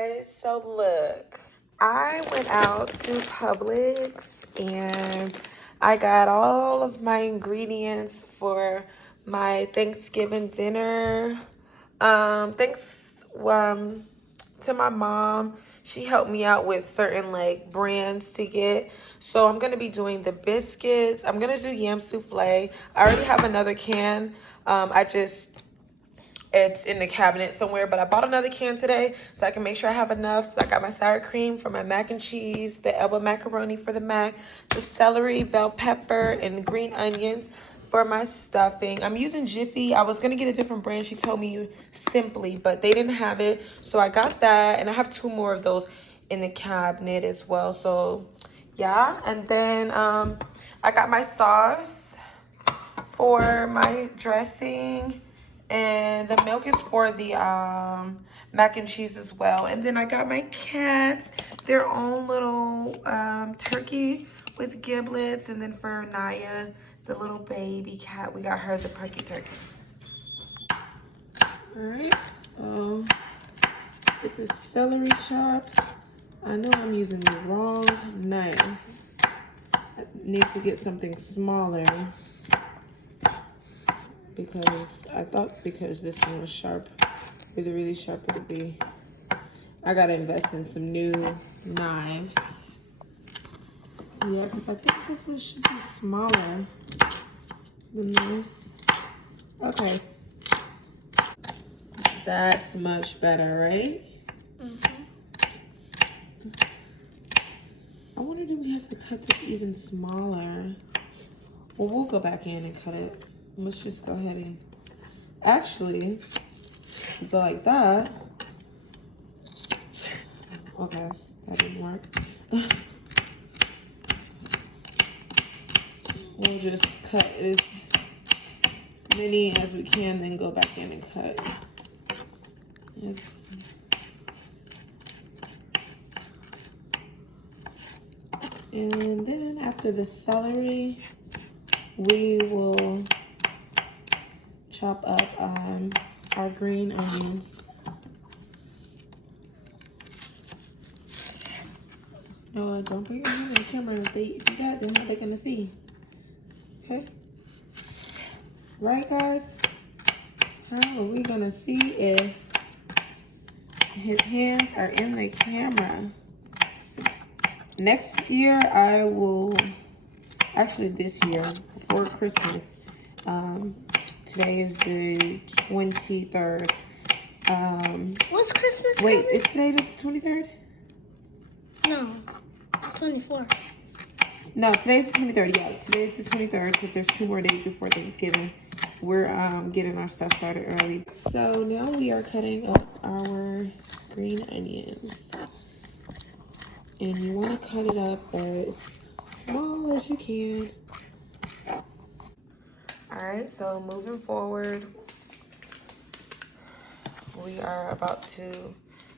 guys, so look, I went out to Publix and I got all of my ingredients for my Thanksgiving dinner. Thanks to my mom. She helped me out with certain like brands to get. So I'm gonna be doing the biscuits. I'm gonna do yam souffle. I already have another can. It's in the cabinet somewhere, but I bought another can today so I can make sure I have enough. I got my sour cream for my mac and cheese, the elbow macaroni for the mac, the celery, bell pepper, and green onions for my stuffing. I'm using Jiffy. I was going to get a different brand. She told me Simply, but they didn't have it. So I got that, and I have 2 more of those in the cabinet as well. So, yeah. And then I got my sauce for my dressing, and the milk is for the mac and cheese as well. And then I got my cats their own little turkey with giblets, and then for Naya, the little baby cat, we got her the perky turkey. All right, so get the celery chops. I know I'm using the wrong knife. I need to get something smaller, because I thought because this one was sharp, really sharp, it would be. I gotta invest in some new knives. Yeah, because I think this one should be smaller than this. Okay. That's much better, right? Mm-hmm. I wonder, do we have to cut this even smaller? Well, we'll go back in and cut it. Let's just go ahead and actually go like that. Okay, that didn't work. We'll just cut as many as we can, then go back in and cut. And then after the celery, we will chop up our green onions. No, don't put your hand on the camera. If you do that, then how they gonna see? Okay. Right, guys? How are we gonna see if his hands are in the camera? Next year, I will, actually this year, before Christmas, today is the 23rd. What's Christmas? Wait, is today the 23rd? No, 24th. No, today's the 23rd. Yeah, today's the 23rd because there's 2 more days before Thanksgiving. We're getting our stuff started early. So now we are cutting up our green onions. And you want to cut it up as small as you can. Alright, so moving forward, we are about to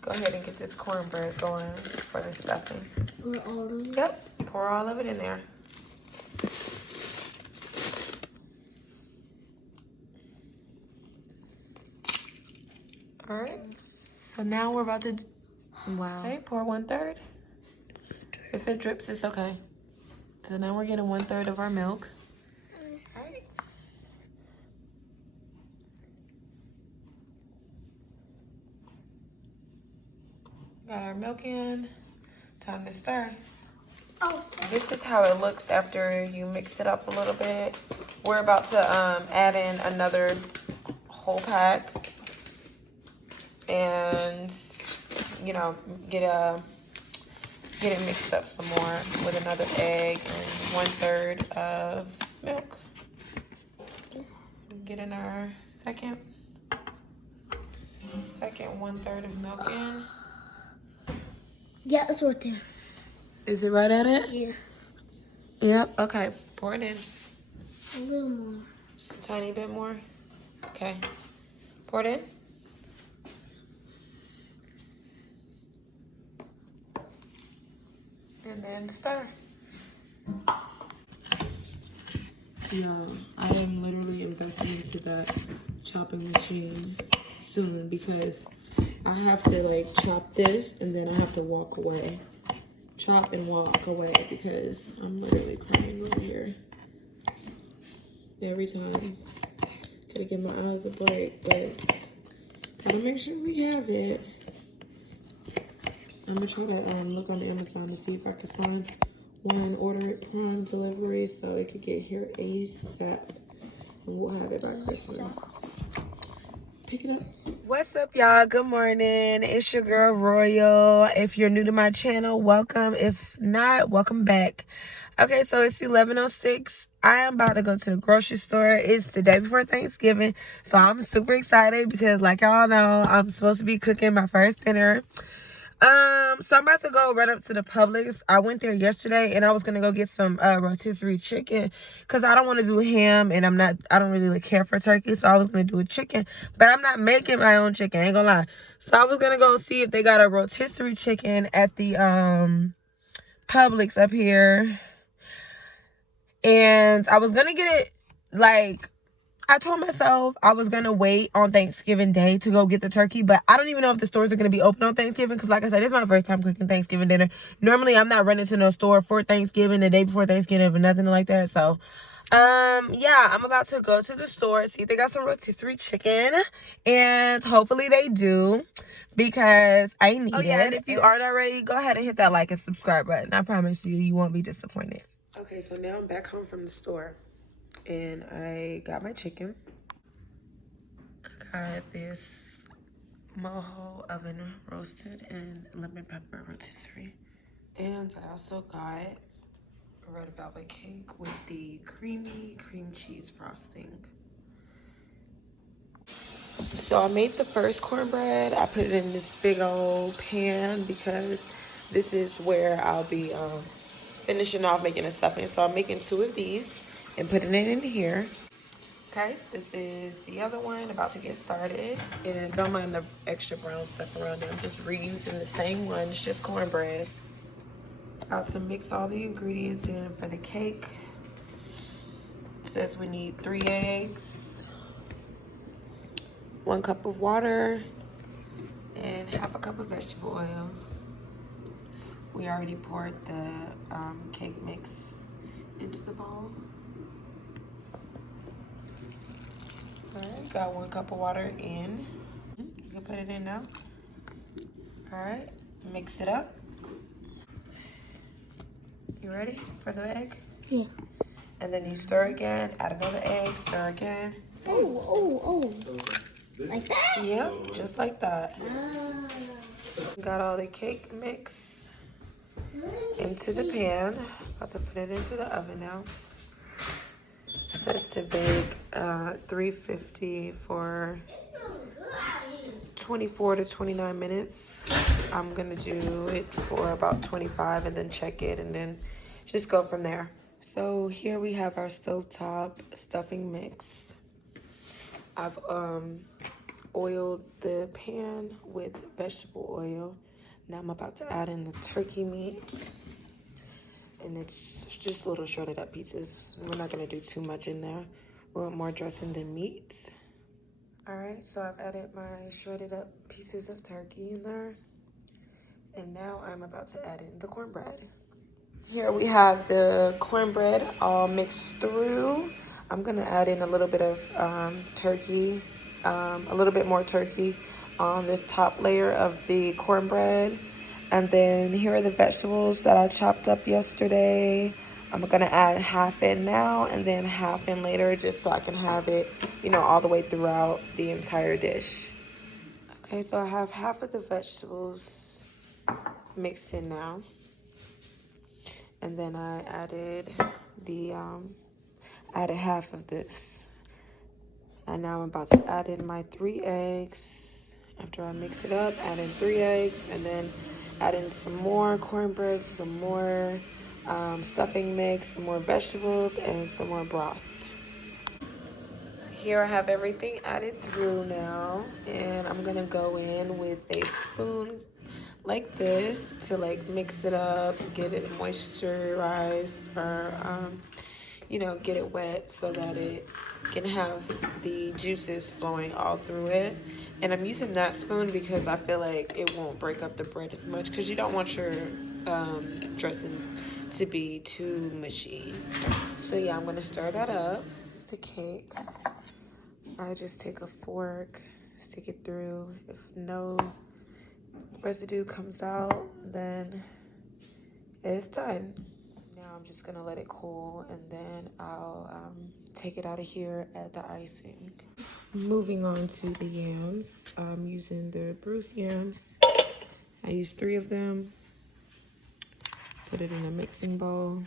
go ahead and get this cornbread going for the stuffing. Pour all of it? Yep, pour all of it in there. Alright, so now we're about to, wow. Okay, pour 1/3. If it drips, it's okay. So now we're getting 1/3 of our milk. Alright. Got our milk in. Time to stir. Oh, this is how it looks after you mix it up a little bit. We're about to add in another whole pack and, you know, get it mixed up some more with another egg and 1/3 of milk. Get in our second 1/3 of milk in. Yeah, it's right there. Is it right at it? Yeah. Yep. Okay. Pour it in. A little more. Just a tiny bit more. Okay. Pour it in. And then stir. Yeah, I am literally investing into that chopping machine soon because I have to like chop this and then I have to walk away. Chop and walk away because I'm literally crying over here. Every time. Gotta give my eyes a break, but gotta make sure we have it. I'm gonna try to look on Amazon to see if I can find one, order it prime delivery so it could get here ASAP. And we'll have it by Christmas. Pick it up. What's up, y'all? Good morning. It's your girl, Royal. If you're new to my channel, welcome. If not, welcome back. Okay, so it's 11:06. I am about to go to the grocery store. It's the day before Thanksgiving, so I'm super excited because, like y'all know, I'm supposed to be cooking my first dinner. So I'm about to go right up to the Publix. I went there yesterday and I was gonna go get some rotisserie chicken because I don't want to do ham and I don't really care for turkey, so I was gonna do a chicken, but I'm not making my own chicken, I ain't gonna lie. So I was gonna go see if they got a rotisserie chicken at the Publix up here, and I was gonna get it like, I told myself I was going to wait on Thanksgiving Day to go get the turkey, but I don't even know if the stores are going to be open on Thanksgiving because, like I said, this is my first time cooking Thanksgiving dinner. Normally, I'm not running to no store for Thanksgiving, the day before Thanksgiving, or nothing like that. So, yeah, I'm about to go to the store, see if they got some rotisserie chicken, and hopefully they do because I need it. And if you aren't already, go ahead and hit that like and subscribe button. I promise you, you won't be disappointed. Okay, so now I'm back home from the store. And I got my chicken. I got this mojo oven roasted and lemon pepper rotisserie. And I also got red velvet cake with the creamy cream cheese frosting. So I made the first cornbread. I put it in this big old pan because this is where I'll be finishing off making the stuffing. So I'm making 2 of these and putting it in here. Okay, this is the other one, about to get started. And don't mind the extra brown stuff around it. I'm just reusing the same one, it's just cornbread. About to mix all the ingredients in for the cake. It says we need 3 eggs, 1 cup of water, and half a cup of vegetable oil. We already poured the cake mix into the bowl. All right, got 1 cup of water in. You can put it in now. All right, mix it up. You ready for the egg? Yeah. And then you stir again, add another egg, stir again. Oh. Like that? Yep, just like that. Got all the cake mix into the pan. About to put it into the oven now. It says to bake 350 for 24 to 29 minutes. I'm gonna do it for about 25 and then check it and then just go from there. So here we have our stovetop stuffing mix. I've oiled the pan with vegetable oil. Now I'm about to add in the turkey meat. And it's just little shredded up pieces. We're not gonna do too much in there. We want more dressing than meat. All right, so I've added my shredded up pieces of turkey in there. And now I'm about to add in the cornbread. Here we have the cornbread all mixed through. I'm gonna add in a little bit of turkey, a little bit more turkey on this top layer of the cornbread. And then here are the vegetables that I chopped up yesterday. I'm gonna add half in now and then half in later just so I can have it, all the way throughout the entire dish. Okay, so I have half of the vegetables mixed in now. And then I added added half of this. And now I'm about to add in my 3 eggs. After I mix it up, add in 3 eggs and then add in some more cornbread, some more stuffing mix, some more vegetables, and some more broth. Here I have everything added through now, and I'm gonna go in with a spoon like this to mix it up, get it moisturized, or you know, get it wet so that it can have the juices flowing all through it. And I'm using that spoon because I feel like it won't break up the bread as much, because you don't want your dressing to be too mushy. So yeah, I'm gonna stir that up. This is the cake. I just take a fork, stick it through. If no residue comes out, then it's done. Now I'm just gonna let it cool, and then I'll take it out of here, add the icing. Moving on to the yams. I'm using the bruised yams. I use 3 of them. Put it in a mixing bowl.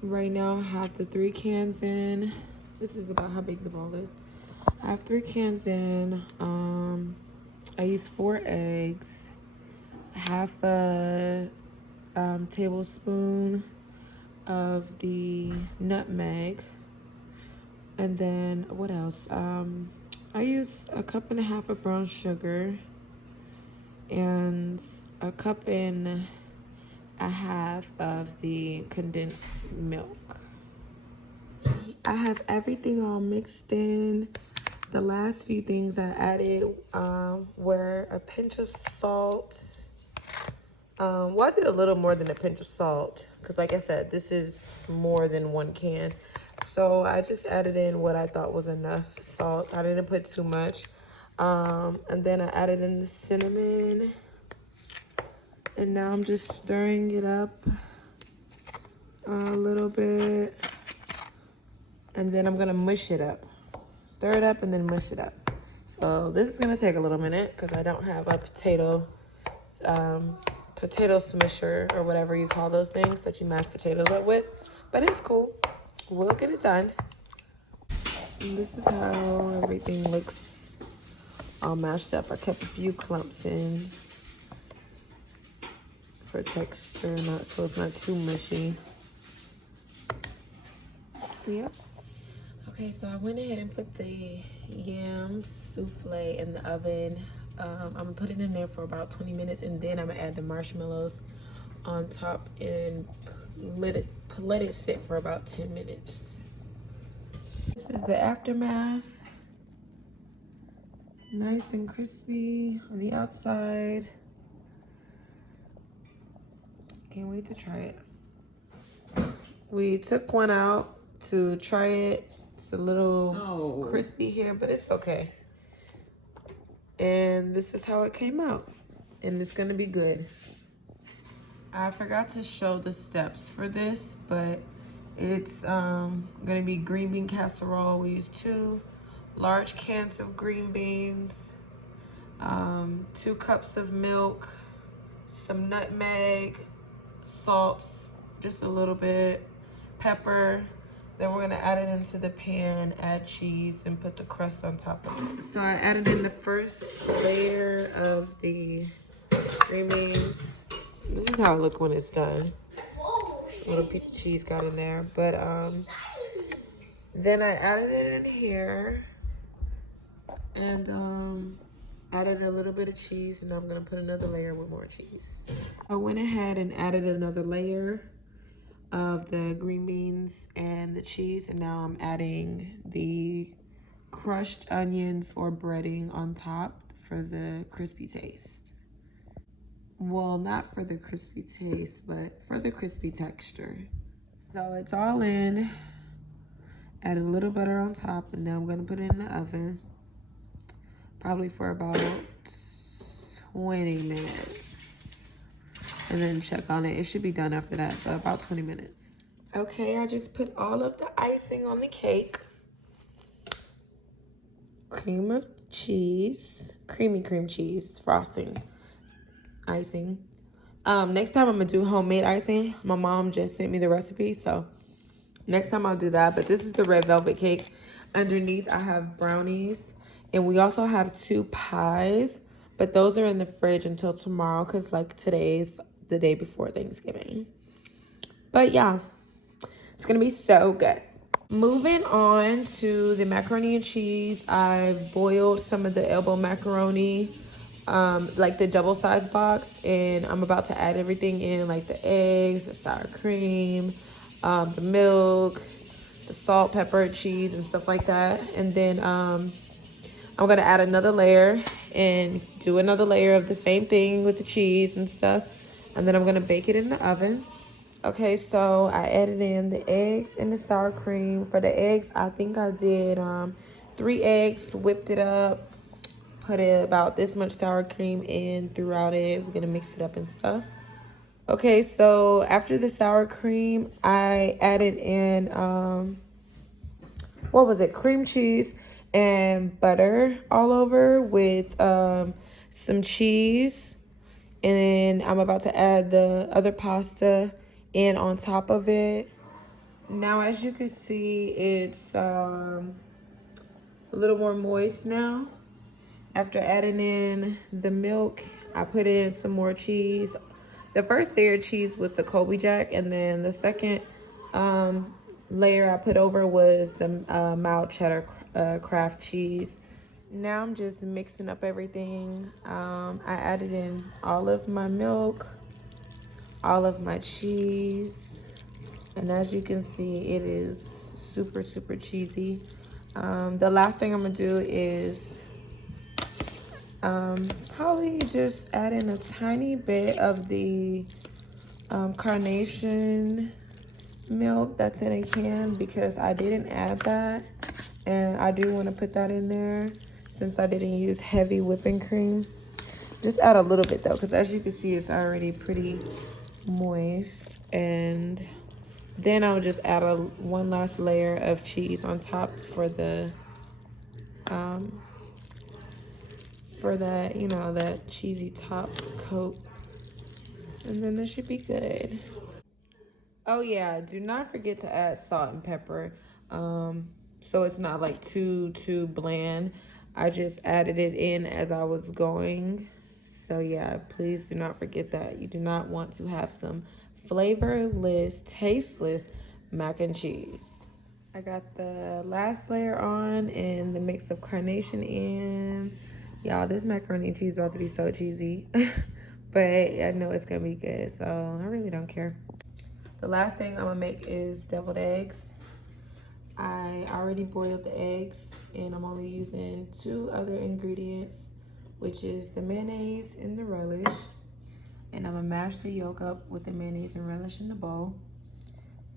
Right now I have the 3 cans in. This is about how big the bowl is. I have 3 cans in. I use 4 eggs, half a tablespoon of the nutmeg, and then what else? I use a cup and a half of brown sugar and a cup and a half of the condensed milk. I have everything all mixed in. The last few things I added were a pinch of salt. Well, I did a little more than a pinch of salt because, like I said, this is more than 1 can. So I just added in what I thought was enough salt. I didn't put too much. And then I added in the cinnamon. And now I'm just stirring it up a little bit. And then I'm going to mush it up. Stir it up and then mush it up. So this is going to take a little minute because I don't have a potato smusher or whatever you call those things that you mash potatoes up with. But it's cool. We'll get it done. And this is how everything looks all mashed up. I kept a few clumps in for texture, so it's not too mushy. Yep. Okay, so I went ahead and put the yams souffle in the oven. I'm gonna put it in there for about 20 minutes, and then I'm gonna add the marshmallows on top and let it sit for about 10 minutes. This is the aftermath. Nice and crispy on the outside. Can't wait to try it. We took one out to try it. It's a little crispy here, but it's okay. And this is how it came out. And it's gonna be good. I forgot to show the steps for this, but it's gonna be green bean casserole. We use 2 large cans of green beans, 2 cups of milk, some nutmeg, salt, just a little bit, pepper. Then we're gonna add it into the pan, add cheese, and put the crust on top of it. So I added in the first layer of the green beans. This is how it looks when it's done. A little piece of cheese got in there, but then I added it in here and added a little bit of cheese, and I'm gonna put another layer with more cheese. I went ahead and added another layer of the green beans and the cheese, and now I'm adding the crushed onions or breading on top for the crispy taste. Well, not for the crispy taste, but for the crispy texture. So it's all in. Add a little butter on top, and now I'm gonna put it in the oven. Probably for about 20 minutes. And then check on it. It should be done after that, but about 20 minutes. Okay, I just put all of the icing on the cake. Cream of cheese, creamy cream cheese, frosting, icing. Next time I'm gonna do homemade icing. My mom just sent me the recipe, so next time I'll do that. But this is the red velvet cake. Underneath I have brownies, and we also have 2 pies, but those are in the fridge until tomorrow because like today's the day before Thanksgiving. But yeah, it's gonna be so good. Moving on to the macaroni and cheese. I've boiled some of the elbow macaroni, like the double size box, and I'm about to add everything in, like the eggs, the sour cream, the milk, salt, pepper, cheese, and stuff like that. And then I'm gonna add another layer and do another layer of the same thing with the cheese and stuff. And then I'm gonna bake it in the oven. Okay, so I added in the eggs and the sour cream. For the eggs, I think I did 3 eggs, whipped it up, put it about this much sour cream in throughout it. We're gonna mix it up and stuff. Okay, so after the sour cream, I added in what was it? Cream cheese and butter all over with some cheese. And I'm about to add the other pasta in on top of it. Now, as you can see, it's a little more moist now. After adding in the milk, I put in some more cheese. The first layer of cheese was the Colby Jack, and then the second layer I put over was the mild cheddar craft cheese. Now I'm just mixing up everything. I added in all of my milk, all of my cheese, and as you can see, it is super, super cheesy. The last thing I'm gonna do is probably just add in a tiny bit of the carnation milk that's in a can because I didn't add that, and I do want to put that in there since I didn't use heavy whipping cream. Just add a little bit though, because as you can see, it's already pretty moist. And then I'll just add one last layer of cheese on top for the for that, you know, that cheesy top coat, and then this should be good. Oh yeah, do not forget to add salt and pepper, so it's not like too bland. I just added it in as I was going. So yeah, please do not forget that. You do not want to have some flavorless, tasteless mac and cheese. I got the last layer on and the mix of carnation in. Y'all, this macaroni and cheese is about to be so cheesy. But I know it's gonna be good, so I really don't care. The last thing I'm gonna make is deviled eggs. I already boiled the eggs and I'm only using 2 other ingredients, which is the mayonnaise and the relish. And I'm gonna mash the yolk up with the mayonnaise and relish in the bowl.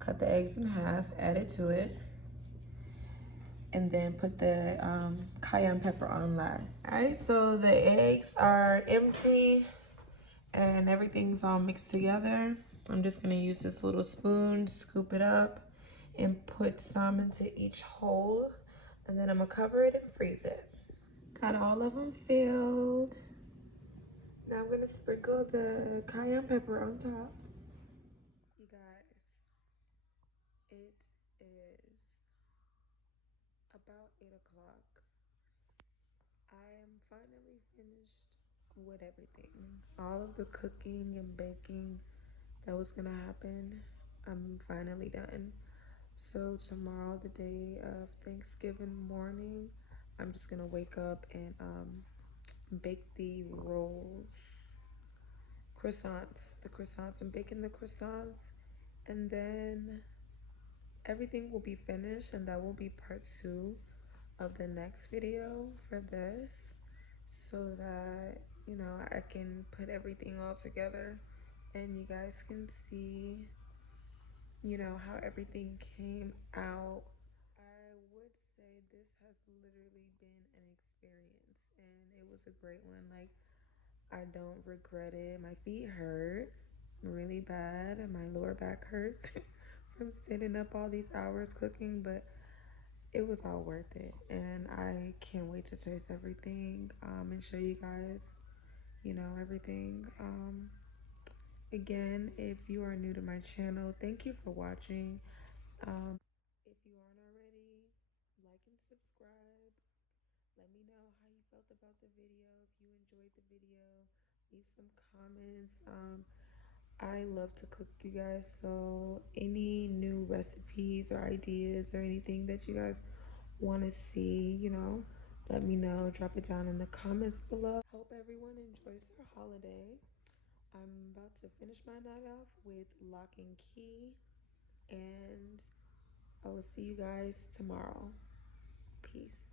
Cut the eggs in half, add it to it, and then put the cayenne pepper on last. All right, so the eggs are empty and everything's all mixed together. I'm just gonna use this little spoon, scoop it up, and put some into each hole. And then I'm gonna cover it and freeze it. Got all of them filled. Now I'm gonna sprinkle the cayenne pepper on top. You guys, it is about 8 o'clock. I am finally finished with everything. All of the cooking and baking that was gonna happen, I'm finally done. So tomorrow, the day of Thanksgiving morning, I'm just gonna wake up and bake the rolls, the croissants. I'm baking the croissants, and then everything will be finished, and that will be part 2 of the next video for this, so that, you know, I can put everything all together and you guys can see, you know, how everything came out. I would say this has literally been an experience and it was a great one. Like, I don't regret it. My feet hurt really bad and my lower back hurts from standing up all these hours cooking, but it was all worth it. And I can't wait to taste everything and show you guys, you know, everything. Again, if you are new to my channel, thank you for watching. If you aren't already, like and subscribe. Let me know how you felt about the video. If you enjoyed the video, leave some comments. I love to cook, you guys, so any new recipes or ideas or anything that you guys want to see, you know, let me know. Drop it down in the comments below. Hope everyone enjoys their holiday. I'm about to finish my night off with Lock and Key and I will see you guys tomorrow. Peace.